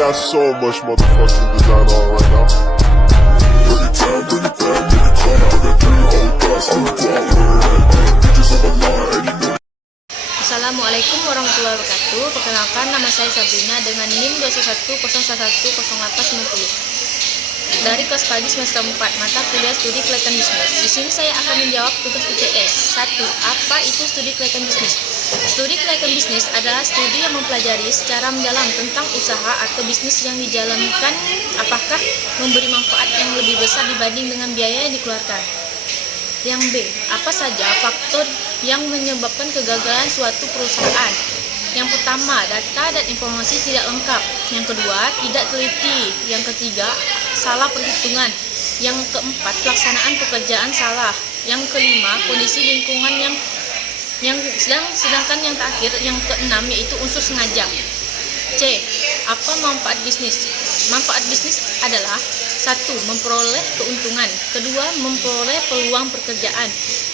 got so much motherfucking design on right now. Bring it down, bring it down, bring it down. I got 3 whole thoughts on the block. Bitches on my line, and you know. Assalamualaikum warahmatullahi wabarakatuh. Perkenalkan, nama saya Sabrina dengan NIM 21101118890 dari kelas pagi semester 4 mata kuliah studi kelaikan bisnis. Di sini saya akan menjawab tugas UTS. 1. Apa itu studi kelaikan bisnis? Studi kelaikan bisnis adalah studi yang mempelajari secara mendalam tentang usaha atau bisnis yang dijalankan, apakah memberi manfaat yang lebih besar dibanding dengan biaya yang dikeluarkan. Yang B. Apa saja faktor yang menyebabkan kegagalan suatu perusahaan? Yang pertama, data dan informasi tidak lengkap. Yang kedua, tidak teliti. Yang ketiga, salah perhitungan. Yang keempat, pelaksanaan pekerjaan salah. Yang kelima, kondisi lingkungan sedangkan yang terakhir, yang keenam, yaitu unsur sengaja. C. Apa manfaat bisnis? Manfaat bisnis adalah 1. Memperoleh keuntungan. Kedua, memperoleh peluang pekerjaan.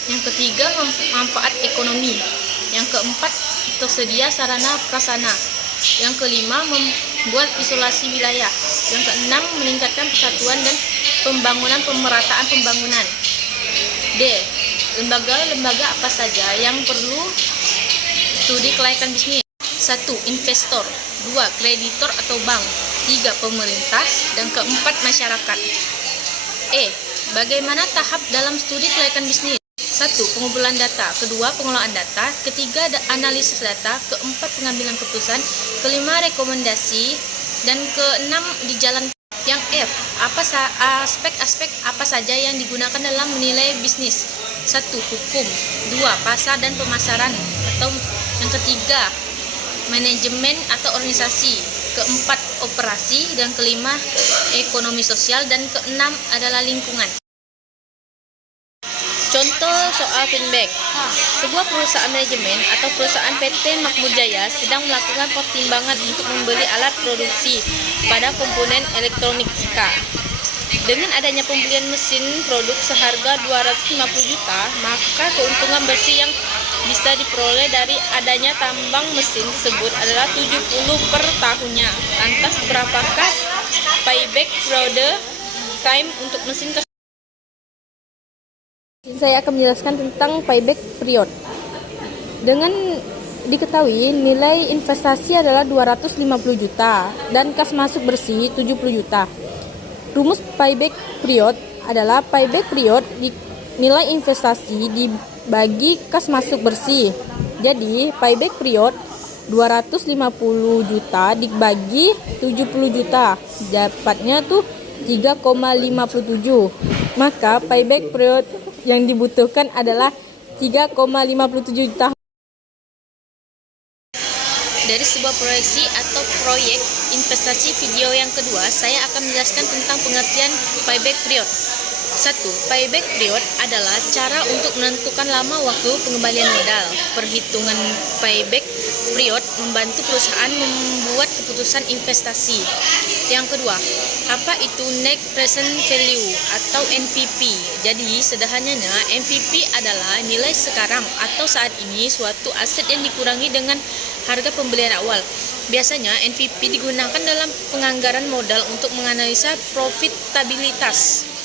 Yang ketiga, manfaat ekonomi. Yang keempat, tersedia sarana prasarana. Yang kelima, membuat isolasi wilayah. Yang keenam, meningkatkan persatuan dan pemerataan pembangunan. D. Lembaga-lembaga apa saja yang perlu studi kelaikan bisnis? 1. Investor. 2. Kreditor atau bank. 3. Pemerintah. Dan keempat, masyarakat. E. Bagaimana tahap dalam studi kelaikan bisnis? 1. Pengumpulan data. Kedua, pengelolaan data. Ketiga, analisis data. Keempat, pengambilan keputusan. Kelima, rekomendasi. Dan keenam, dijalankan. Yang F. Aspek-aspek apa saja yang digunakan dalam menilai bisnis? 1. Hukum. 2. Pasar dan pemasaran. Atau yang ketiga, manajemen atau organisasi. Keempat, operasi. Dan kelima, ekonomi sosial. Dan keenam adalah lingkungan. Contoh soal feedback. Sebuah perusahaan manajemen atau perusahaan PT Makmur Jaya sedang melakukan pertimbangan untuk membeli alat produksi pada komponen elektronika. Dengan adanya pembelian mesin produk seharga 250 juta, maka keuntungan bersih yang bisa diperoleh dari adanya tambang mesin tersebut adalah 70 per tahunnya. Lantas berapakah payback period time untuk mesin tersebut? Saya akan menjelaskan tentang payback period. Dengan diketahui nilai investasi adalah 250 juta dan kas masuk bersih 70 juta. Rumus payback period adalah payback period nilai investasi dibagi kas masuk bersih. Jadi payback period 250 juta dibagi 70 juta. Dapatnya tuh 3,57. Maka payback period yang dibutuhkan adalah 3,57 juta. Dari sebuah proyeksi atau proyek investasi video yang kedua, saya akan menjelaskan tentang pengertian payback period. 1. Payback period adalah cara untuk menentukan lama waktu pengembalian modal. Perhitungan payback period membantu perusahaan membuat keputusan investasi. Yang kedua, apa itu net present value atau NPV? Jadi sederhananya NPV adalah nilai sekarang atau saat ini suatu aset yang dikurangi dengan harga pembelian awal. Biasanya NPV digunakan dalam penganggaran modal untuk menganalisa profitabilitas.